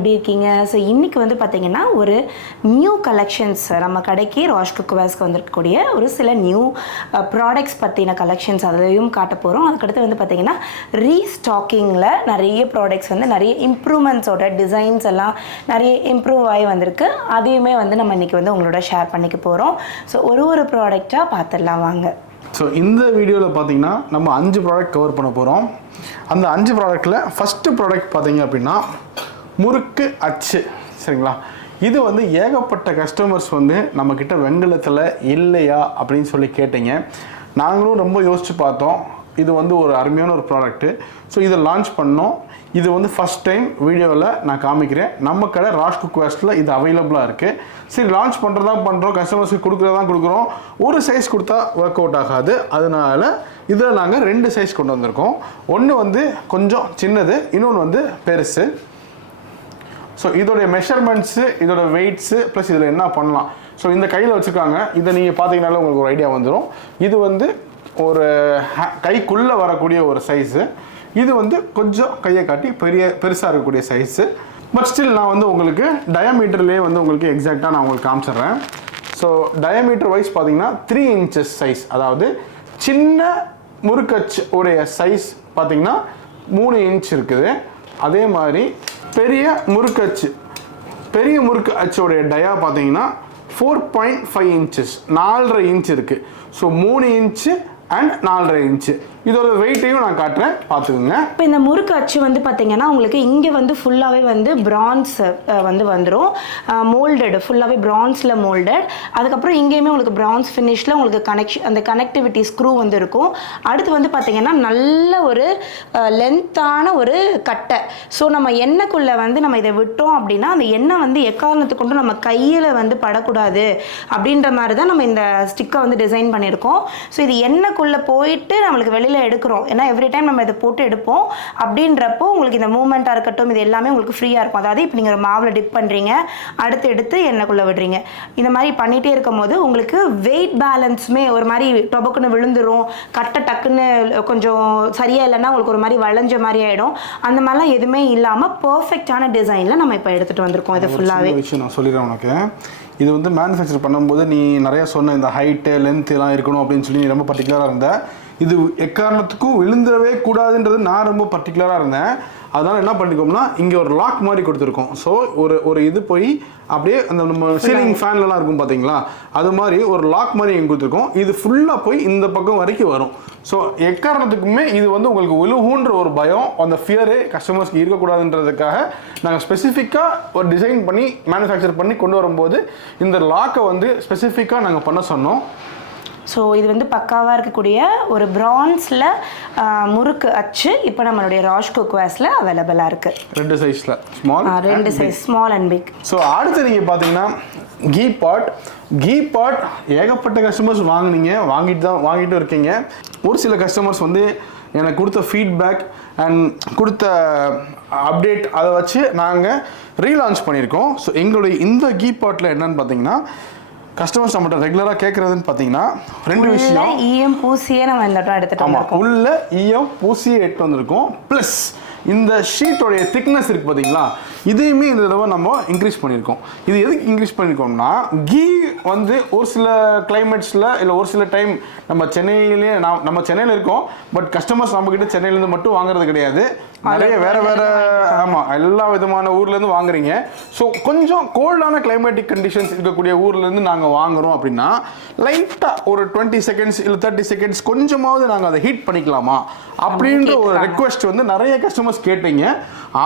எப்படி இருக்கீங்க? ஸோ இன்றைக்கி வந்து பார்த்திங்கன்னா ஒரு நியூ கலெக்ஷன்ஸ் நம்ம கடைக்கு ராஷ் குக்வேர்ஸ்க்கு வந்திருக்கக்கூடிய ஒரு சில நியூ ப்ராடக்ட்ஸ் பற்றின கலெக்ஷன்ஸ் அதையும் காட்ட போகிறோம். அதுக்கடுத்து வந்து பார்த்திங்கன்னா ரீஸ்டாக்கிங்கில் நிறைய ப்ராடக்ட்ஸ் வந்து நிறைய இம்ப்ரூவ்மெண்ட்ஸோட டிசைன்ஸ் எல்லாம் நிறைய இம்ப்ரூவ் ஆகி வந்திருக்கு. அதையுமே வந்து நம்ம இன்றைக்கி வந்து உங்களோட ஷேர் பண்ணிக்க போகிறோம். ஸோ ஒரு ப்ராடக்டாக பார்த்துடலாம் வாங்க. ஸோ இந்த வீடியோவில் பார்த்தீங்கன்னா நம்ம 5 ப்ராடக்ட் கவர் பண்ண போகிறோம். அந்த 5 ப்ராடக்ட்டில் ஃபஸ்ட்டு ப்ராடக்ட் பார்த்தீங்க அப்படின்னா முறுக்கு அச்சு. சரிங்களா? இது வந்து ஏகப்பட்ட கஸ்டமர்ஸ் வந்து நம்மக்கிட்ட வெங்கலத்தில் இல்லையா அப்படின்னு சொல்லி கேட்டீங்க. நாங்களும் ரொம்ப யோசித்து பார்த்தோம். இது வந்து ஒரு அருமையான ஒரு ப்ராடக்ட்டு. ஸோ இதை லான்ச் பண்ணோம். இது வந்து ஃபஸ்ட் டைம் வீடியோவில் நான் காமிக்கிறேன். நம்ம கடை ராஷ் குக்வேர்ஸில் இது அவைலபிளாக இருக்குது. சரி, லான்ச் பண்ணுறதா பண்ணுறோம், கஸ்டமர்ஸுக்கு கொடுக்குறதா கொடுக்குறோம். ஒரு சைஸ் கொடுத்தா ஒர்க் அவுட் ஆகாது. அதனால் இதில் நாங்கள் 2 சைஸ் கொண்டு வந்திருக்கோம். ஒன்று வந்து கொஞ்சம் சின்னது, இன்னொன்று வந்து பெருசு. ஸோ இதோடைய மெஷர்மெண்ட்ஸு, இதோட வெயிட்ஸு ப்ளஸ் இதில் என்ன பண்ணலாம். ஸோ இந்த கையில் வச்சுருக்காங்க. இதை நீங்கள் பார்த்தீங்கனாலே உங்களுக்கு ஒரு ஐடியா வந்துடும். இது வந்து ஒரு கைக்குள்ளே வரக்கூடிய ஒரு சைஸு. இது வந்து கொஞ்சம் கையை காட்டி பெருசாக இருக்கக்கூடிய சைஸு. பட் ஸ்டில் நான் வந்து உங்களுக்கு டயாமீட்டர்லேயே வந்து உங்களுக்கு எக்ஸாக்டாக நான் உங்களுக்கு காமிச்சிட்றேன். ஸோ டயாமீட்டர் வைஸ் பார்த்தீங்கன்னா 3 இன்ச்சஸ் சைஸ், அதாவது சின்ன முறுக்கச்சு உடைய சைஸ் பார்த்தீங்கன்னா 3 இன்ச் இருக்குது. அதே மாதிரி பெரிய முறுக்கு அச்சோடைய டயா பார்த்தீங்கன்னா 4.5 இன்ச்சஸ், 4.5 இன்ச் இருக்குது. So 3 inch and 4.5 inch. இதோட வெயிட்டையும் நான் காட்டுறேன், பார்த்துக்குங்க. இப்போ இந்த முறுக்கு அச்சு வந்து பார்த்தீங்கன்னா உங்களுக்கு இங்கே வந்து ஃபுல்லாகவே வந்து பிரான்ஸ் வந்து வந்துடும். மோல்டட், ஃபுல்லாகவே பிரான்ஸில் மோல்டட். அதுக்கப்புறம் இங்கேயுமே உங்களுக்கு பிரான்ஸ் ஃபினிஷில் உங்களுக்கு அந்த கனெக்டிவிட்டி ஸ்க்ரூ வந்து இருக்கும். அடுத்து வந்து பார்த்தீங்கன்னா நல்ல ஒரு லென்த்தான ஒரு கட்டை. ஸோ நம்ம எண்ணெய்க்குள்ளே வந்து நம்ம இதை விட்டோம் அப்படின்னா அந்த எண்ணெய் வந்து எக்காரணத்துக்கு கொண்டு நம்ம கையில் வந்து படக்கூடாது அப்படின்ற மாதிரி தான் நம்ம இந்த ஸ்டிக்கை வந்து டிசைன் பண்ணியிருக்கோம். ஸோ இது எண்ணெய்க்குள்ளே போயிட்டு நம்மளுக்கு வெளியில் எடுக்கிறோம். ஏன்னா எவ்ரி டைம் நம்ம இதை போட்டு எடுப்போம். அப்படின்றப்போ உங்களுக்கு இந்த மூவ்மெண்ட்டாக இருக்கட்டும், இது எல்லாமே உங்களுக்கு ஃப்ரீயாக இருக்கும். அதாவது இப்போ நீங்கள் ஒரு மாவில் டிப் பண்ணுறீங்க, அடுத்து எடுத்து எண்ணெய்க்குள்ளே விடுறீங்க. இந்த மாதிரி பண்ணிகிட்டே இருக்கும் போது உங்களுக்கு வெயிட் பேலன்ஸுமே ஒரு மாதிரி டொபக்குன்னு விழுந்துடும். கட்டை டக்குன்னு கொஞ்சம் சரியாக இல்லைன்னா உங்களுக்கு ஒரு மாதிரி வளைஞ்ச மாதிரி ஆகிடும். அந்த மாதிரிலாம் எதுவுமே இல்லாமல் பர்ஃபெக்டான டிசைனில் நம்ம இப்போ எடுத்துகிட்டு வந்திருக்கோம். இது ஃபுல்லாகவே விஷயம் நான் சொல்லிடுறேன் உனக்கு. இது வந்து மேனுஃபேக்சர் பண்ணும்போது நீ நிறையா சொன்ன இந்த ஹைட்டு லென்த் எல்லாம் இருக்கணும் அப்படின்னு சொல்லி நீ ரொம்ப பர்டிகுலராக இருந்த. இது எக்காரணத்துக்கும் விழுந்துடவே கூடாதுன்றது நான் ரொம்ப பர்டிகுலராக இருந்தேன். அதனால் என்ன பண்ணிக்கோம்னா இங்கே ஒரு லாக் மாதிரி கொடுத்துருக்கோம். ஸோ ஒரு இது போய் அப்படியே அந்த நம்ம சீலிங் ஃபேன்லலாம் இருக்கும் பார்த்தீங்களா, அது மாதிரி ஒரு லாக் மாதிரி இங்கே கொடுத்துருக்கோம். இது ஃபுல்லாக போய் இந்த பக்கம் வரைக்கும் வரும். ஸோ எக்காரணத்துக்குமே இது வந்து உங்களுக்கு விழுகுன்ற ஒரு பயம், அந்த ஃபியரு கஸ்டமர்ஸ்க்கு இருக்கக்கூடாதுன்றதுக்காக நாங்கள் ஸ்பெசிஃபிக்காக ஒரு டிசைன் பண்ணி மேனுஃபேக்சர் பண்ணி கொண்டு வரும்போது இந்த லாக்கை வந்து ஸ்பெசிஃபிக்காக நாங்கள் பண்ண சொன்னோம். ஸோ இது வந்து பக்காவாக இருக்கக்கூடிய ஒரு பிரான்ஸில் முறுக்கு அச்சு இப்போ நம்மளுடைய ராஷ் குக்வேர்ஸில் அவைலபிளாக இருக்குது. 2 சைஸில், small 2 size, small and big. So அடுத்து நீங்கள் பார்த்தீங்கன்னா கீ பாட் ஏகப்பட்ட கஸ்டமர்ஸ் வாங்கிட்டு இருக்கீங்க. ஒரு சில கஸ்டமர்ஸ் வந்து எனக்கு கொடுத்த ஃபீட்பேக் அண்ட் கொடுத்த அப்டேட் அதை வச்சு நாங்கள் ரீலான்ச் பண்ணியிருக்கோம். ஸோ எங்களுடைய இந்த கீ பாட்டில் என்னன்னு பார்த்தீங்கன்னா கஸ்டமர்ஸ் நம்மகிட்ட ரெகுலராக கேட்குறதுன்னு பார்த்தீங்கன்னா 2 விஷயம். ஈயம் பூசியே நம்ம இந்த எடுத்துகிட்டு வந்திருக்கோம். உள்ள ஈயம் பூசியே எடுத்து வந்திருக்கோம். ப்ளஸ் இந்த ஷீட்டோடைய திக்னஸ் இருக்குது பார்த்தீங்களா, இதையுமே இந்த தடவை நம்ம இன்க்ரீஸ் பண்ணியிருக்கோம். இது எதுக்கு இன்க்ரீஸ் பண்ணியிருக்கோம்னா கீ வந்து ஒரு சில கிளைமேட்ஸில் இல்லை ஒரு சில டைம் நம்ம சென்னையில் இருக்கோம். பட் கஸ்டமர்ஸ் நம்மக்கிட்ட சென்னையிலேருந்து மட்டும் வாங்குறது கிடையாது, நிறைய வேறு ஆமாம் எல்லா விதமான ஊர்லேருந்து வாங்குறீங்க. ஸோ கொஞ்சம் கோல்டான கிளைமேட்டிக் கண்டிஷன்ஸ் இருக்கக்கூடிய ஊர்லேருந்து நாங்கள் வாங்குகிறோம் அப்படின்னா லைட்டாக ஒரு 20 செகண்ட்ஸ் இல்லை 30 செகண்ட்ஸ் கொஞ்சமாவது நாங்கள் அதை ஹீட் பண்ணிக்கலாமா அப்படின்ற ஒரு ரெக்வெஸ்ட் வந்து நிறைய கஸ்டமர்ஸ் கேட்டீங்க.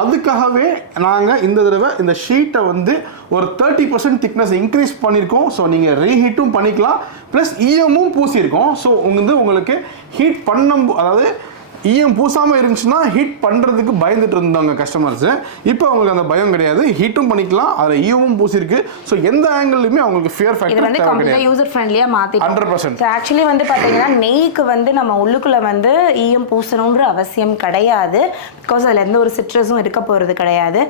அதுக்காகவே நாங்கள் இந்த தடவை இந்த ஷீட்டை வந்து ஒரு 30% திக்னஸ் இன்க்ரீஸ் பண்ணியிருக்கோம். ஸோ நீங்கள் ரீஹீட்டும் பண்ணிக்கலாம், ப்ளஸ் ஈயமும் பூசியிருக்கோம். ஸோ உங்களுக்கு ஹீட் அதாவது ஈயம் பூசாமல் இருந்துச்சுன்னா ஹீட் பண்ணுறதுக்கு பயந்துட்டு இருந்தாங்க கஸ்டமர்ஸு. இப்போ அவங்களுக்கு அந்த பயம் கிடையாது, ஹீட்டும் பண்ணிக்கலாம், அதில் ஈயமும் பூசிருக்கு. ஸோ எந்த ஆங்கிள்லையுமே அவங்களுக்கு ஃபியர் ஃபேக்டர் வந்து கம்ப்ளீட்டாக யூசர் ஃப்ரெண்ட்லியாக மாற்றிட்டோம் 100%. ஆக்சுவலி வந்து பார்த்தீங்கன்னா நெய்க்கு வந்து நம்ம உள்ளுக்குள்ளே வந்து ஈயம் பூசணுன்ற அவசியம் கிடையாது. பிகாஸ் அதில் எந்த ஒரு சிட்ரஸும் இருக்க போகிறது கிடையாது.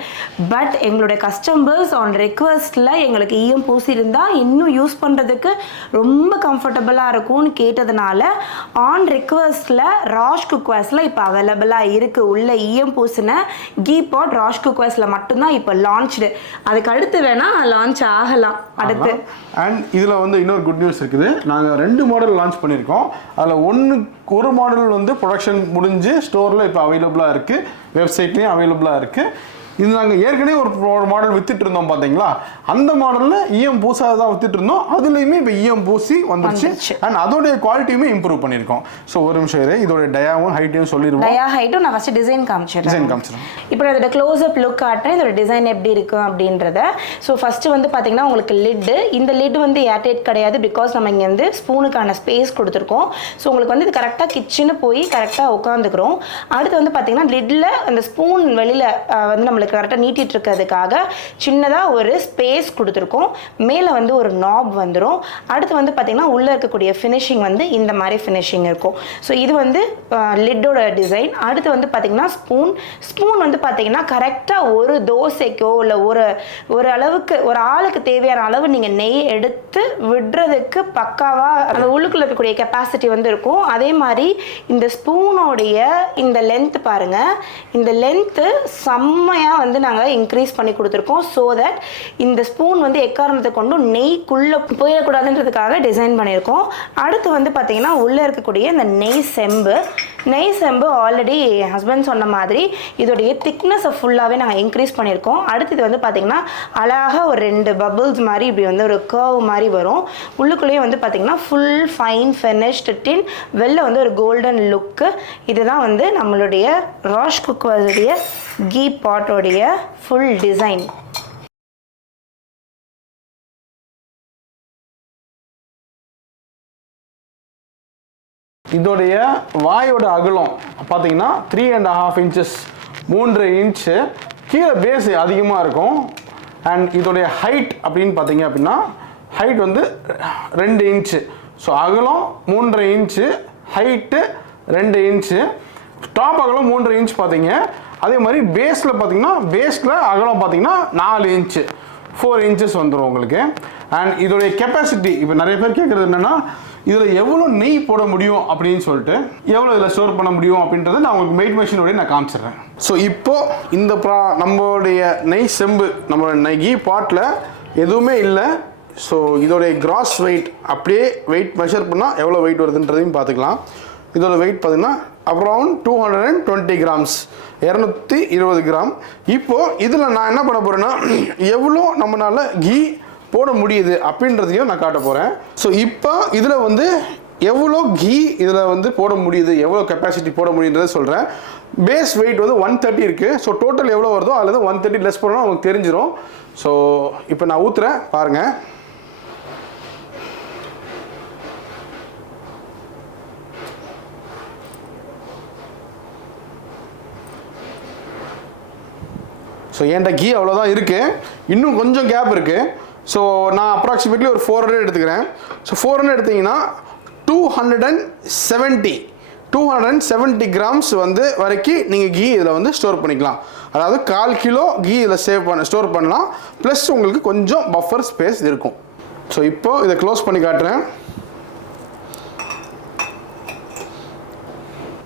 பட் எங்களுடைய கஸ்டமர்ஸ் ஆன் ரெக்வஸ்ட்டில் எங்களுக்கு ஈயம் பூசியிருந்தால் இன்னும் யூஸ் பண்ணுறதுக்கு ரொம்ப கம்ஃபர்டபுளாக இருக்கும்னு கேட்டதுனால ஆன் ரெக்வஸ்ட்டில் ராஷ் குக்வேர்ஸ் குக்கர்ஸில் இப்போ அவைலபிளாக இருக்குது. உள்ள ஈயம் பூசின கீ பாட் ராஷ் குக்கர்ஸில் மட்டும்தான் இப்போ லான்ச்டு. அதுக்கு அடுத்து வேணால் லான்ச் ஆகலாம் அடுத்து. அண்ட் இதில் வந்து இன்னொரு குட் நியூஸ் இருக்குது. நாங்கள் 2 மாடல் லான்ச் பண்ணியிருக்கோம். அதில் ஒரு மாடல் வந்து ப்ரொடக்ஷன் முடிஞ்சு ஸ்டோரில் இப்போ அவைலபிளாக இருக்குது, வெப்சைட்லேயும் அவைலபிளாக இருக்குது. இது நாங்கள் ஏற்கனவே ஒரு மாடல் வித்துட்டு இருந்தோம் பார்த்தீங்களா, அந்த மாடலில் ஈயம் பூசாத தான் வித்துட்டு இருந்தோம். அதுலேயுமே இப்போ ஈயம் பூசி வந்துருச்சு. அண்ட் அதோடைய குவாலிட்டியுமே இம்ப்ரூவ் பண்ணியிருக்கோம். ஸோ ஒரு நிமிஷம் இதோட டயாவும் ஹைட்டையும் சொல்லிடுவோம். டயா ஹைட்டும் நான் ஃபஸ்ட்டு டிசைன் காமிச்சிடுறேன். இப்போ இதோட க்ளோஸ்அப் லுக் காட்டுறேன், இதோட டிசைன் எப்படி இருக்கும் அப்படின்றத. ஸோ ஃபஸ்ட்டு வந்து பார்த்தீங்கன்னா உங்களுக்கு லிட்டு, இந்த லிட் வந்து ஏர்டைட் கிடையாது, பிகாஸ் நம்ம இங்கே வந்து ஸ்பூனுக்கான ஸ்பேஸ் கொடுத்துருக்கோம். ஸோ உங்களுக்கு வந்து இது கரெக்டாக கிச்சனு போய் கரெக்டாக உட்காந்துக்கிறோம். அடுத்து வந்து பார்த்தீங்கன்னா லிட்டில் அந்த ஸ்பூன் வெளியில் வந்து நம்மளுக்கு கரெக்டாக நீட்டிட்டு இருக்கிறதுக்காக சின்னதாக ஒரு ஸ்பேஸ் கொடுத்துருக்கோம். மேலே வந்து ஒரு நாப் வந்துடும். அடுத்து வந்து பார்த்தீங்கன்னா உள்ளே இருக்கக்கூடிய ஃபினிஷிங் வந்து இந்த மாதிரி ஃபினிஷிங் இருக்கும். ஸோ இது வந்து லிட்டோட டிசைன். அடுத்து வந்து பார்த்தீங்கன்னா ஸ்பூன் வந்து பார்த்தீங்கன்னா கரெக்டாக ஒரு தோசைக்கோ இல்லை ஒரு அளவுக்கு ஒரு ஆளுக்கு தேவையான அளவு நீங்கள் நெய் எடுத்து விடுறதுக்கு பக்காவாக அந்த உள்ளுக்குள்ள இருக்கக்கூடிய கெப்பாசிட்டி வந்து இருக்கும். அதே மாதிரி இந்த ஸ்பூனோடைய இந்த லென்த் பாருங்கள், இந்த லென்த்து செம்மையாக வந்து நாங்கள் இன்க்ரீஸ் பண்ணி கொடுத்துருக்கோம். ஸோ தட் இந்த ஸ்பூன் வந்து எக்காரணத்தை கொண்டும் நெய்க்குள்ளே போயிடக்கூடாதுன்றதுக்காக டிசைன் பண்ணியிருக்கோம். அடுத்து வந்து பார்த்தீங்கன்னா உள்ளே இருக்கக்கூடிய இந்த நெய் செம்பு ஆல்ரெடி என் ஹஸ்பண்ட் சொன்ன மாதிரி இதோடைய திக்னஸை ஃபுல்லாகவே நாங்கள் இன்க்ரீஸ் பண்ணியிருக்கோம். அடுத்தது வந்து பார்த்தீங்கன்னா அழகாக ஒரு 2 பபிள்ஸ் மாதிரி இப்படி வந்து ஒரு கர்வ் மாதிரி வரும். உள்ளுக்குள்ளேயே வந்து பார்த்தீங்கன்னா ஃபுல் ஃபைன் ஃபினிஷ்டு டின், வெளில வந்து ஒரு கோல்டன் லுக்கு. இதுதான் வந்து நம்மளுடைய ராஷ் குக்கருடைய கீ பாட்டோடைய ஃபுல் டிசைன். இதோடைய வாயோட அகலம் பார்த்தீங்கன்னா 3.5 இன்ச்சஸ், 3 இன்ச்சு. கீழே பேஸ் அதிகமாக இருக்கும். அண்ட் இதோடைய ஹைட் அப்படின்னு பார்த்தீங்க அப்படின்னா ஹைட் வந்து 2 இன்ச்சு. ஸோ அகலம் 3.5 இன்ச்சு, ஹைட்டு 2 இன்ச்சு, டாப் அகலம் 3.5 இன்ச் பார்த்தீங்க. அதே மாதிரி பேஸில் பார்த்தீங்கன்னா அகலம் பார்த்தீங்கன்னா 4 இன்ச்சு, 4 இன்ச்சஸ் வந்துடும் உங்களுக்கு. அண்ட் இதோடைய கெப்பாசிட்டி இப்போ நிறைய பேர் கேட்குறது என்னென்னா இதில் எவ்வளோ நெய் போட முடியும் அப்படின்னு சொல்லிட்டு, எவ்வளோ இதில் ஸ்டோர் பண்ண முடியும் அப்படின்றத நான் உங்களுக்கு வெயிட் மிஷினோடய நான் காமிச்சிடுறேன். ஸோ இப்போது இந்த நம்மளுடைய நெய் செம்பு, நம்மளோட நெய் பாட்டில் எதுவுமே இல்லை. ஸோ இதோடைய கிராஸ் வெயிட் அப்படியே வெயிட் மெஷர் பண்ணால் எவ்வளோ வெயிட் வருதுன்றதையும் பார்த்துக்கலாம். இதோட வெயிட் பார்த்தீங்கன்னா அரௌண்ட் 220 கிராம்ஸ், 220 கிராம். இப்போது இதில் நான் என்ன பண்ண போகிறேன்னா எவ்வளோ நம்மளால் கீ போட முடியுது அப்படின்றதையும் நான் காட்ட போகிறேன். ஸோ இப்போ இதில் வந்து எவ்வளோ கீ இதில் வந்து போட முடியுது, எவ்வளோ கெப்பாசிட்டி போட முடியுன்றதை சொல்கிறேன். பேஸ் வெயிட் வந்து 130 இருக்குது. ஸோ டோட்டல் எவ்வளோ வருதோ அதில் 130 லெஸ் பண்ணணும் உங்களுக்கு தெரிஞ்சிடும். ஸோ இப்போ நான் ஊற்றுறேன் பாருங்கள். ஸோ என்கிட்ட கீ அவ்வளோதான் இருக்குது, இன்னும் கொஞ்சம் கேப் இருக்குது. ஸோ நான் அப்ராக்சிமேட்லி ஒரு 400 எடுத்துக்கிறேன். ஸோ 400 எடுத்திங்கன்னா 270 கிராம்ஸ் வந்து வரைக்கும் நீங்கள் கீ இதில் வந்து ஸ்டோர் பண்ணிக்கலாம். அதாவது 1/4 கிலோ கீ இதில் ஸ்டோர் பண்ணலாம். ப்ளஸ் உங்களுக்கு கொஞ்சம் பஃபர் ஸ்பேஸ் இருக்கும். ஸோ இப்போது இதை க்ளோஸ் பண்ணி காட்டுறேன்.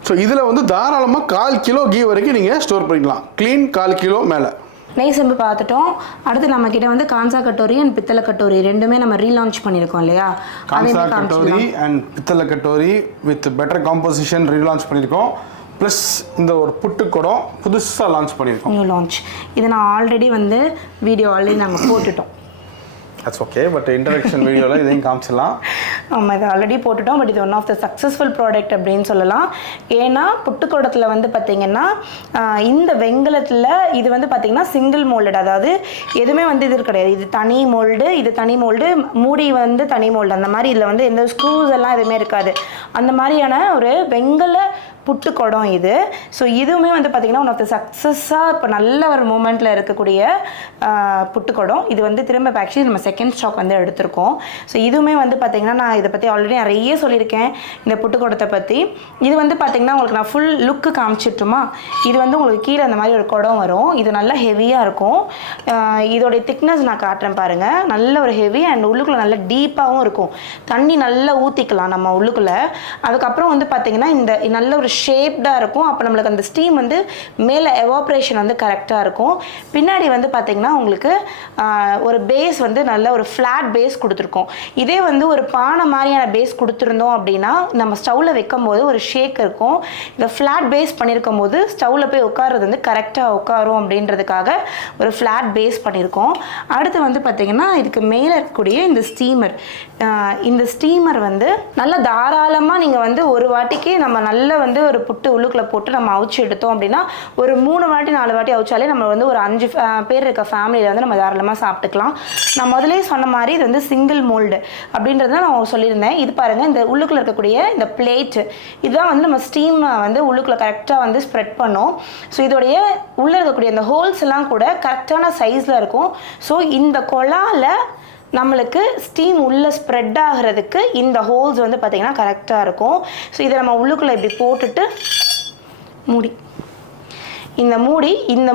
ஸோ இதில் வந்து தாராளமாக 1/4 கிலோ கீ வரைக்கும் நீங்கள் ஸ்டோர் பண்ணிக்கலாம். க்ளீன் 1/4 கிலோ மேலே. நெய் செம்பு பார்த்துட்டோம். அடுத்து நம்ம கிட்ட வந்து கான்சா கட்டோரி அண்ட் பித்தளை கட்டோரி ரெண்டுமே நம்ம ரீலான்ச் பண்ணியிருக்கோம் இல்லையா? கான்சா கட்டோரி அண்ட் பித்தளை katori with better composition relaunch பண்ணியிருக்கோம். ப்ளஸ் இந்த ஒரு புட்டு குடம் புதுசாக லான்ச் பண்ணியிருக்கோம். New launch. இது நான் ஆல்ரெடி வந்து வீடியோ ஆல்ரெடி நாங்கள் போட்டுட்டோம். That's okay. பட் இன்ட்ரடக்ஷன் வீடியோவில் இதையும் காமிச்சிடலாம். ஆமாம், இது ஆல்ரெடி போட்டுட்டோம். பட் இது one of the successful product அப்படின்னு சொல்லலாம். ஏன்னா புட்டுக்கூடத்தில் வந்து பார்த்திங்கன்னா இந்த வெங்கலத்தில் இது வந்து பார்த்திங்கன்னா சிங்கிள் மோல்டு, அதாவது எதுவுமே வந்து இது கிடையாது. இது தனி மோல்டு, மூடி வந்து தனி மோல்டு. அந்த மாதிரி இதில் வந்து எந்த ஸ்க்ரூஸ் எல்லாம் எதுவுமே இருக்காது. அந்த மாதிரியான ஒரு வெங்கல புட்டுக்குடம் இது. ஸோ இதுவுமே வந்து பார்த்திங்கன்னா ஒன் ஆஃப் த சக்ஸஸாக இப்போ நல்ல ஒரு மூமெண்ட்டில் இருக்கக்கூடிய புட்டுக்குடம். இது வந்து திரும்ப ஆக்சுவலி நம்ம செகண்ட் ஸ்டாக் வந்து எடுத்திருக்கோம். ஸோ இதுவுமே வந்து பார்த்திங்கன்னா நான் இதை பற்றி ஆல்ரெடி நிறைய சொல்லியிருக்கேன் இந்த புட்டுக்குடத்தை பற்றி. இது வந்து பார்த்திங்கன்னா உங்களுக்கு நான் ஃபுல் லுக்கு காமிச்சிட்டுமா. இது வந்து உங்களுக்கு கீழே அந்த மாதிரி ஒரு குடம் வரும். இது நல்லா ஹெவியாக இருக்கும். இதோடைய திக்னஸ் நான் காட்டுறேன் பாருங்கள். நல்ல ஒரு ஹெவி அண்ட் உள்ளுக்குள்ளே நல்ல டீப்பாகவும் இருக்கும். தண்ணி நல்லா ஊற்றிக்கலாம் நம்ம உள்ளுக்குள்ளே. அதுக்கப்புறம் வந்து பார்த்திங்கன்னா இந்த நல்ல ஒரு ஷேப்டாக இருக்கும். அப்போ நம்மளுக்கு அந்த ஸ்டீம் வந்து மேலே எவாப்ரேஷன் வந்து கரெக்டாக இருக்கும். பின்னாடி வந்து பார்த்திங்கன்னா உங்களுக்கு ஒரு பேஸ் வந்து நல்ல ஒரு ஃப்ளாட் பேஸ் கொடுத்துருக்கோம். இதே வந்து ஒரு பானை மாதிரியான பேஸ் கொடுத்துருந்தோம் அப்படின்னா நம்ம ஸ்டவ்வில் வைக்கும் போது ஒரு ஷேக் இருக்கும். இந்த ஃப்ளாட் பேஸ் பண்ணியிருக்கும் போது ஸ்டவ்வில் போய் உட்கார்றது வந்து கரெக்டாக உட்காரும் அப்படின்றதுக்காக ஒரு ஃப்ளாட் பேஸ் பண்ணியிருக்கோம். அடுத்து வந்து பார்த்திங்கன்னா இதுக்கு மேலே இருக்கக்கூடிய இந்த ஸ்டீமர் வந்து நல்லா தாராளமாக நீங்கள் வந்து ஒரு வாட்டிக்கு நம்ம நல்ல வந்து ஒரு புட்டு உள்ளுக்குள்ளே போட்டு நம்ம அவிச்சு எடுத்தோம் அப்படின்னா ஒரு 3 வாட்டி 4 வாட்டி அவிச்சாலே நம்ம வந்து ஒரு 5 பேர் இருக்க ஃபேமிலியில் வந்து நம்ம தாராளமாக சாப்பிட்டுக்கலாம். நான் முதலே சொன்ன மாதிரி இது வந்து சிங்கிள் மோல்டு அப்படின்றத நான் சொல்லியிருந்தேன். இது பாருங்கள், இந்த உள்ளுக்குள்ளே இருக்கக்கூடிய இந்த பிளேட்டு இதுதான் வந்து நம்ம ஸ்டீம் வந்து உள்ளுக்குள்ளே கரெக்டாக வந்து ஸ்ப்ரெட் பண்ணோம். ஸோ இதோடைய உள்ளே இருக்கக்கூடிய இந்த ஹோல்ஸ் எல்லாம் கூட கரெக்டான சைஸில் இருக்கும். ஸோ இந்த கொழாவில் நம்மளுக்கு ஸ்டீம் உள்ளே ஸ்ப்ரெட் ஆகிறதுக்கு இந்த ஹோல்ஸ் வந்து பார்த்திங்கன்னா கரெக்டாக இருக்கும். ஸோ இதை நம்ம உள்ளுக்குள்ளே இப்படி போட்டுட்டு இந்த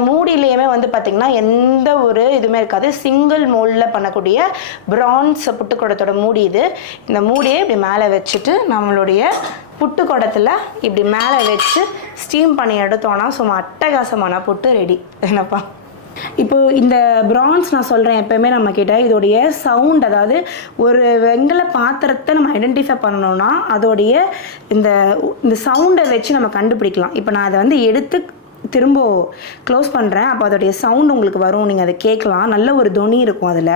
மூடியிலையுமே வந்து பார்த்திங்கன்னா எந்த ஒரு இதுவுமே இருக்காது. சிங்கிள் மோல்டில் பண்ணக்கூடிய பிரான்ஸ் புட்டுக்குடத்தோட மூடி இது. இந்த மூடியை இப்படி மேலே வச்சுட்டு நம்மளுடைய புட்டுக்குடத்தில் இப்படி மேலே வச்சு ஸ்டீம் பண்ணி எடுத்தோன்னா சும்மா அட்டகாசமான புட்டு ரெடி. என்னப்பா இப்போ இந்த பிரான்ஸ் நான் சொல்கிறேன் எப்போயுமே நம்மக்கிட்ட இதோடைய சவுண்ட், அதாவது ஒரு வெங்கல பாத்திரத்தை நம்ம ஐடென்டிஃபை பண்ணணும்னா அதோடைய இந்த சவுண்டை வச்சு நம்ம கண்டுபிடிக்கலாம். இப்போ நான் அதை வந்து எடுத்து திரும்ப க்ளோஸ் பண்ணுறேன். அப்போ அதோடைய சவுண்ட் உங்களுக்கு வரும், நீங்கள் அதை கேட்கலாம். நல்ல ஒரு தொனி இருக்கும். அதில்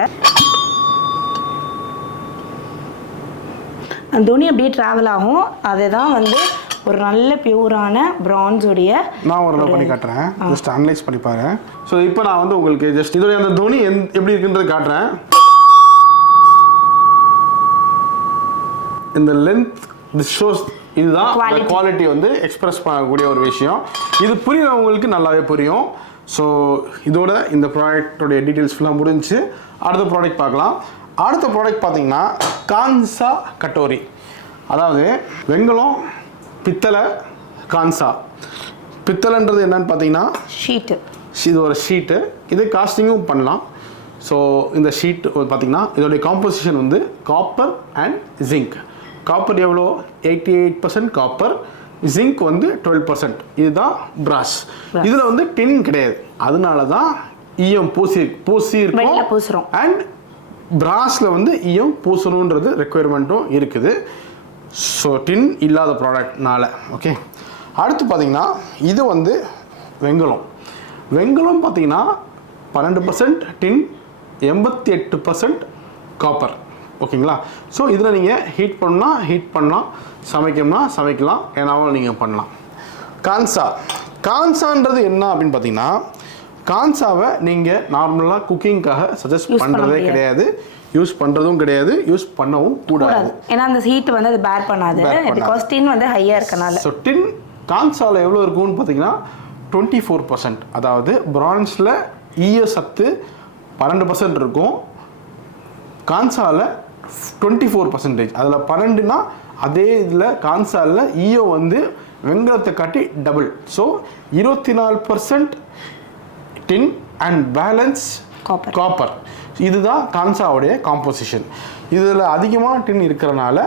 அந்த தொனி அப்படியே ட்ராவல் ஆகும். அதுதான் வந்து ஒரு நல்ல பியூரான பிரான்ஸோடைய. நான் ஒரு பண்ணி காட்டுறேன், ஜஸ்ட் அனலைஸ் பண்ணி பாருங்க. ஸோ இப்போ நான் வந்து உங்களுக்கு ஜஸ்ட் இதோடைய அந்த துணி எப்படி இருக்குன்றது காட்டுறேன். இந்த லென்த் திஸ் ஷோஸ், இதுதான் குவாலிட்டி வந்து எக்ஸ்பிரஸ் பண்ணக்கூடிய ஒரு விஷயம். இது புரியுறவங்களுக்கு நல்லாவே புரியும். ஸோ இதோட இந்த ப்ராடக்டோடைய டீட்டெயில்ஸ் ஃபுல்லாக முடிஞ்சு அடுத்த ப்ராடக்ட் பார்க்கலாம். அடுத்த ப்ராடக்ட் பார்த்தீங்கன்னா கான்சா கட்டோரி, அதாவது வெங்கலம் பித்தளை கான்சா. பித்தளைன்றது என்னன்னு பார்த்தீங்கன்னா இது ஒரு ஷீட்டு. இது காஸ்டிங்கும் பண்ணலாம். ஸோ இந்த ஷீட் பார்த்தீங்கன்னா இதோடைய காம்போசிஷன் வந்து காப்பர் அண்ட் ஜிங்க். காப்பர் எவ்வளோ? 88% காப்பர், ஜிங்க் வந்து 12%. இதுதான் பிராஸ். இதில் வந்து டின் கிடையாது, அதனால தான் ஈயம் பூசிருக்கோம். அண்ட் பிராஸில் வந்து ஈயம் பூசணுன்றது ரெக்குயர்மெண்ட்டும் இருக்குது. ஸோ டின் இல்லாத ப்ராடக்ட்னால. ஓகே, அடுத்து பார்த்தீங்கன்னா இது வந்து வெங்கலம் பார்த்தீங்கன்னா 12% டின், 88% காப்பர். ஓகேங்களா? ஸோ இதில் நீங்கள் ஹீட் பண்ணலாம், சமைக்கலாம், ஏன்னாவும் நீங்கள் பண்ணலாம். கான்சான்றது என்ன அப்படின்னு பார்த்தீங்கன்னா, கான்சாவை நீங்கள் நார்மலாக குக்கிங்காக சஜஸ்ட் பண்ணுறதே கிடையாது, யூஸ் பண்ணுறதும் கிடையாது, யூஸ் பண்ணவும் கூடாது. ஏன்னா அந்த ஹீட் வந்து அது பேர் பண்ணாது, பிகாஸ் டின் வந்து ஹையாக இருக்கனால. ஸோ டின் கான்சாவில் எவ்வளோ இருக்கும்னு பார்த்தீங்கன்னா 24%. அதாவது பிரான்ஸில் ஈய சத்து 12% இருக்கும், கான்சாவில் 24%. அதில் 12னா அதே இதில் கான்சாவில் ஈயோ வந்து வெங்கலத்தை காட்டி double. So 24% tin and balance copper. இதுதான் கான்சாவுடைய காம்போசிஷன். இதில் அதிகமான டின் இருக்கிறனால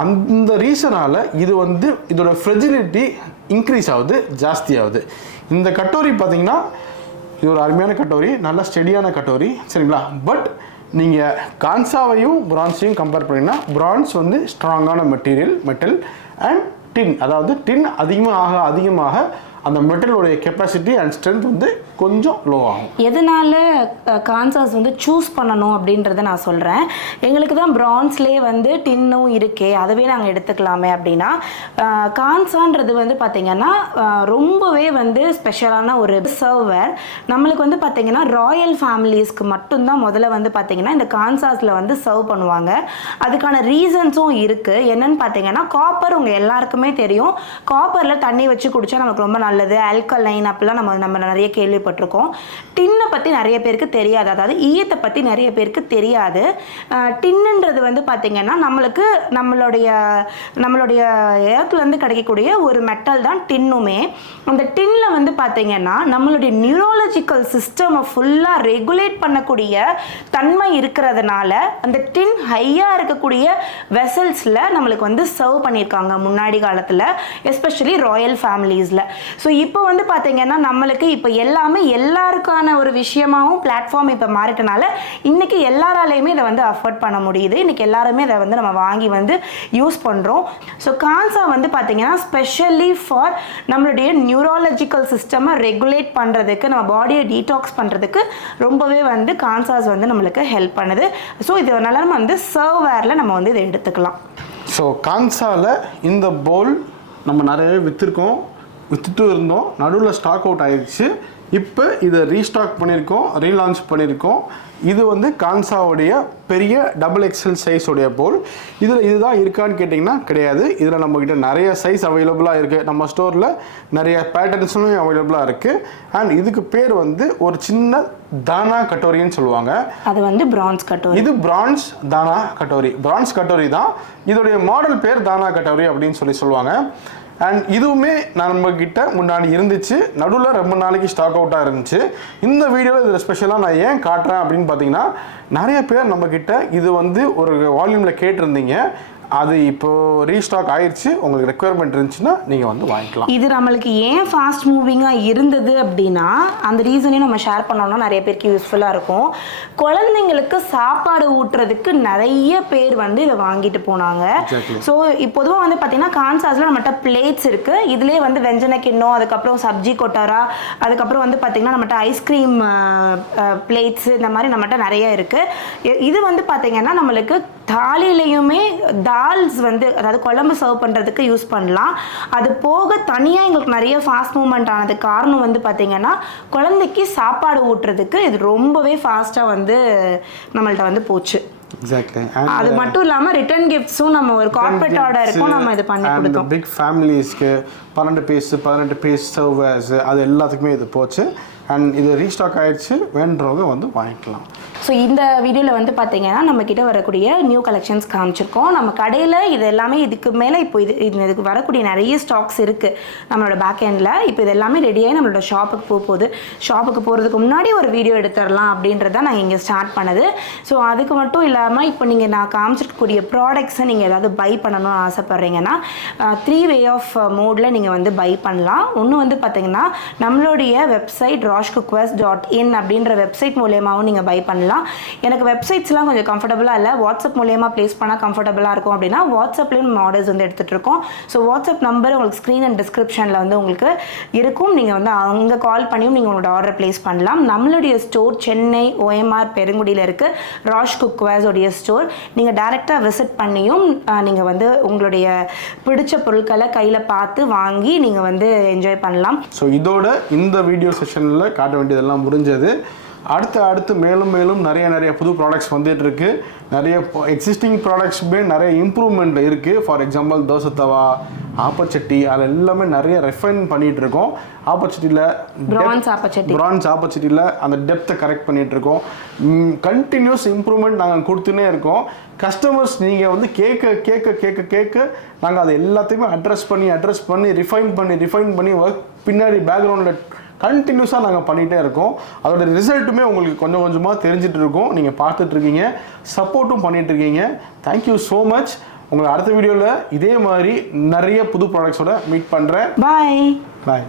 அந்த ரீசனால் இது வந்து இதோட ஃப்ரெஜிலிட்டி இன்க்ரீஸ் ஆகுது, ஜாஸ்தி ஆகுது. இந்த கட்டோரி பார்த்தீங்கன்னா இது ஒரு அருமையான கட்டோரி, நல்ல ஸ்டெடியான கட்டோரி, சரிங்களா? பட் நீங்கள் கான்சாவையும் பிரான்ஸையும் கம்பேர் பண்ணிங்கன்னா பிரான்ஸ் வந்து ஸ்ட்ராங்கான மெட்டல் அண்ட் டின், அதாவது டின் அதிகமாக அந்த மெட்டலோடைய கெப்பாசிட்டி அண்ட் ஸ்ட்ரென்த் வந்து கொஞ்சம் லோ ஆகும். எதனால கான்சாஸ் வந்து சூஸ் பண்ணணும் அப்படின்றத நான் சொல்கிறேன். எங்களுக்கு தான் பிரான்ஸ்லேயே வந்து டின்னும் இருக்கே, அதுவே நாங்கள் எடுத்துக்கலாமே அப்படின்னா, கான்சான்றது வந்து பார்த்திங்கன்னா ரொம்பவே வந்து ஸ்பெஷலான ஒரு சர்வர். நம்மளுக்கு வந்து பார்த்திங்கன்னா ராயல் ஃபேமிலிஸ்க்கு மட்டும்தான் முதல்ல வந்து பார்த்திங்கன்னா இந்த கான்சாஸில் வந்து சர்வ் பண்ணுவாங்க. அதுக்கான ரீசன்ஸும் இருக்குது. என்னன்னு பார்த்திங்கன்னா, காப்பர் உங்கள் எல்லாருக்குமே தெரியும், காப்பரில் தண்ணி வச்சு குடித்தா நமக்கு ரொம்ப நல்லது, ஆல்கலைன் அப்படிலாம் நம்ம நிறைய கேள்விப்பட்டிருக்கோம். டின்னை பற்றி நிறைய பேருக்கு தெரியாது, அதாவது ஈயத்தை பற்றி நிறைய பேருக்கு தெரியாது. டின்னுன்றது வந்து பார்த்திங்கன்னா நம்மளுடைய ஏர்த்துலேருந்து கிடைக்கக்கூடிய ஒரு மெட்டல் தான் டின்னுமே. அந்த டின்னில் வந்து பார்த்திங்கன்னா நம்மளுடைய நியூரோலஜிக்கல் சிஸ்டமை ஃபுல்லாக ரெகுலேட் பண்ணக்கூடிய தன்மை இருக்கிறதுனால அந்த டின் ஹையாக இருக்கக்கூடிய வெசல்ஸில் நம்மளுக்கு வந்து சர்வ் பண்ணியிருக்காங்க முன்னாடி காலத்தில், எஸ்பெஷலி ராயல் ஃபேமிலிஸில். ஸோ இப்போ வந்து பார்த்திங்கன்னா நம்மளுக்கு இப்போ எல்லாமே எல்லாருக்கான ஒரு விஷயமாகவும் பிளாட்ஃபார்ம் இப்போ மாறிட்டனால இன்றைக்கி எல்லாராலையுமே இதை வந்து அஃபோர்ட் பண்ண முடியுது. இன்றைக்கி எல்லாருமே இதை வந்து நம்ம வாங்கி வந்து யூஸ் பண்ணுறோம். ஸோ கான்சா வந்து பார்த்திங்கன்னா ஸ்பெஷலி ஃபார் நம்மளுடைய நியூரோலஜிக்கல் சிஸ்டமை ரெகுலேட் பண்ணுறதுக்கு, நம்ம பாடியை டீடாக்ஸ் பண்ணுறதுக்கு ரொம்பவே வந்து கான்சாஸ் வந்து நம்மளுக்கு ஹெல்ப் பண்ணுது. ஸோ இதனால நம்ம வந்து சர்வ்வேரில் நம்ம வந்து இதை எடுத்துக்கலாம். ஸோ கான்சாவில் இந்த பவுல் நம்ம நிறையவே விற்றுட்டு இருந்தோம், நடுவில் ஸ்டாக் அவுட் ஆயிடுச்சு. இப்போ இதை ரீஸ்டாக் பண்ணியிருக்கோம், ரீலான்ச் பண்ணியிருக்கோம். இது வந்து கான்சாவுடைய பெரிய XXL சைஸோடைய பவுல். இதில் இதுதான் இருக்கான்னு கேட்டிங்கன்னா கிடையாது. இதில் நம்மக்கிட்ட நிறைய சைஸ் அவைலபிளாக இருக்குது, நம்ம ஸ்டோரில் நிறைய பேட்டர்ன்ஸும் அவைலபிளாக இருக்குது. அண்ட் இதுக்கு பேர் வந்து ஒரு சின்ன தானா கட்டோரின்னு சொல்லுவாங்க. அது வந்து பிரான்ஸ் கட்டோரி. இது பிரான்ஸ் தானா கட்டோரி, பிரான்ஸ் கட்டோரி தான். இதோடைய மாடல் பேர் தானா கட்டோரி அப்படின்னு சொல்லுவாங்க. அண்ட் இதுவுமே நம்மக்கிட்ட முன்னாடி இருந்துச்சு, நடுவில் ரொம்ப நாளைக்கு ஸ்டாக் அவுட்டாக இருந்துச்சு. இந்த வீடியோவில் இதில் ஸ்பெஷலாக நான் ஏன் காட்டுறேன் அப்படின்னு பார்த்தீங்கன்னா, நிறைய பேர் நம்மக்கிட்ட இது வந்து ஒரு வால்யூமில் கேட்டிருந்தீங்க. அது இப்போது ரீஸ்டாக் ஆயிடுச்சு. உங்களுக்கு ரெக்குயர்மெண்ட் இருந்துச்சுன்னா நீங்கள் வந்து வாங்கிக்கலாம். இது நம்மளுக்கு ஏன் ஃபாஸ்ட் மூவிங்காக இருந்தது அப்படின்னா அந்த ரீசனையும் நம்ம ஷேர் பண்ணோம்னா நிறைய பேருக்கு யூஸ்ஃபுல்லாக இருக்கும். குழந்தைங்களுக்கு சாப்பாடு ஊட்டுறதுக்கு நிறைய பேர் வந்து இதை வாங்கிட்டு போனாங்க. ஸோ பொதுவாக வந்து பார்த்தீங்கன்னா கான்சாஸில் நம்மகிட்ட பிளேட்ஸ் இருக்குது. இதுலேயே வந்து வெஞ்சன கிண்ணம், அதுக்கப்புறம் சப்ஜி கொட்டாரா, அதுக்கப்புறம் வந்து பார்த்திங்கன்னா நம்மகிட்ட ஐஸ்கிரீம் பிளேட்ஸு, இந்த மாதிரி நம்மகிட்ட நிறைய இருக்குது. இது வந்து பார்த்திங்கன்னா நம்மளுக்கு தாலிலையுமே தால்ஸ் வந்து, அதாவது குழம்பு சர்வ் பண்ணுறதுக்கு யூஸ் பண்ணலாம். அது போக தனியாக எங்களுக்கு நிறைய ஃபாஸ்ட் மூவ்மெண்ட் ஆனதுக்கு காரணம் வந்து பார்த்திங்கன்னா குழந்தைக்கு சாப்பாடு ஊட்டுறதுக்கு இது ரொம்பவே ஃபாஸ்ட்டாக வந்து நம்மள்ட்ட வந்து போச்சு. அது மட்டும் இல்லாமல் ரிட்டர்ன் கிஃப்ட்ஸும் நம்ம ஒரு கார்பரேட் ஆர்டருக்கும் நம்ம இது பண்ணி கொடுத்தோம். பிக் ஃபேமிலிஸ்க்கு 18 பீஸ் சர்வர்ஸ் அது எல்லாத்துக்குமே இது போச்சு. அண்ட் இது ரீஸ்டாக் ஆகிடுச்சு, வேண்டுறவங்க வந்து வாங்கிக்கலாம். ஸோ இந்த வீடியோவில் வந்து பார்த்தீங்கன்னா நம்மக்கிட்ட வரக்கூடிய நியூ கலெக்ஷன்ஸ் காமிச்சிருக்கோம். நம்ம கடையில் இது எல்லாமே இதுக்கு மேலே இப்போ இதுக்கு வரக்கூடிய நிறைய ஸ்டாக்ஸ் இருக்குது நம்மளோட பேக் எண்டில். இப்போ இது எல்லாமே ரெடியாகி நம்மளோட ஷாப்புக்கு போகுது. ஷாப்புக்கு போகிறதுக்கு முன்னாடி ஒரு வீடியோ எடுத்துடலாம் அப்படின்றத நான் இங்கே ஸ்டார்ட் பண்ணது. ஸோ அதுக்கு மட்டும் இல்லாமல் இப்போ நீங்கள் நான் காமிச்சிருக்கக்கூடிய ப்ராடக்ட்ஸை நீங்கள் ஏதாவது பை பண்ணணும்னு ஆசைப்பட்றீங்கன்னா 3 வே ஆஃப் மோடில் நீங்கள் வந்து பை பண்ணலாம். ஒன்று வந்து பார்த்தீங்கன்னா நம்மளுடைய வெப்சைட் rajcookware.in அப்படின்ற வெப்சைட் மூலமாகவும் நீங்கள் பை பண்ணலாம். எனக்கு வெப்சைட்ஸ்லாம் கொஞ்சம் கம்ஃபர்டபுளாக இல்லை, வாட்ஸ்அப் மூலமா ப்ளேஸ் பண்ணால் கம்ஃபர்டபுளாக இருக்கும் அப்படின்னா வாட்ஸ்அப்லேயும் நம்ம ஆர்டர்ஸ் வந்து எடுத்துகிட்டு இருக்கோம். ஸோ வாட்ஸ்அப் நம்பர் உங்களுக்கு ஸ்க்ரீன் அண்ட் டிஸ்கிரிப்ஷனில் வந்து உங்களுக்கு இருக்கும். நீங்கள் வந்து அங்கே கால் பண்ணியும் நீங்கள் உங்களோட ஆர்டர் ப்ளேஸ் பண்ணலாம். நம்மளுடைய ஸ்டோர் சென்னை OMR பெருங்குடியில் இருக்குது, ராஜ் குக்வேர்ஸோடைய ஸ்டோர். நீங்கள் டைரெக்டாக விசிட் பண்ணியும் நீங்கள் வந்து உங்களுடைய பிடிச்ச பொருட்களை கையில் பார்த்து வாங்கி நீங்கள் வந்து என்ஜாய் பண்ணலாம். ஸோ இதோட இந்த வீடியோ செஷனில் காட்ட வேண்டியதெல்லாம் முடிஞ்சது. அடுத்து மேலும் நிறைய புது ப்ராடக்ட்ஸ் வந்துட்டு இருக்கு. நிறைய எக்ஸிஸ்டிங் ப்ராடக்ட்ஸுமே நிறைய இம்ப்ரூவ்மெண்ட் இருக்குது. ஃபார் எக்ஸாம்பிள் தோசை தவா, ஆப்பச்சட்டி, அது எல்லாமே நிறைய ரெஃபைன் பண்ணிகிட்டு இருக்கோம். ஆப்பச்சட்டியில் பிரான்ஸ் ஆப்பச்சட்டியில் அந்த டெப்த்தை கரெக்ட் பண்ணிகிட்டு இருக்கோம். கண்டினியூஸ் இம்ப்ரூவ்மெண்ட் நாங்கள் கொடுத்துனே இருக்கோம். கஸ்டமர்ஸ் நீங்கள் வந்து கேட்க நாங்கள் அதை எல்லாத்தையுமே அட்ரஸ் பண்ணி ரிஃபைன் பண்ணி ஒர்க் பின்னாடி பேக்ரவுண்டில் கண்டினியூஸாக நாங்கள் பண்ணிகிட்டே இருக்கோம். அதோட ரிசல்ட்டுமே உங்களுக்கு கொஞ்சமாக தெரிஞ்சிட்டு இருக்கோம். நீங்கள் பார்த்துட்ருக்கீங்க, சப்போர்ட்டும் பண்ணிகிட்ருக்கீங்க. Thank you so much. உங்களை அடுத்த வீடியோவில் இதே மாதிரி நிறைய புது ப்ராடக்ட்ஸோட மீட் பண்ணுறேன். பாய்.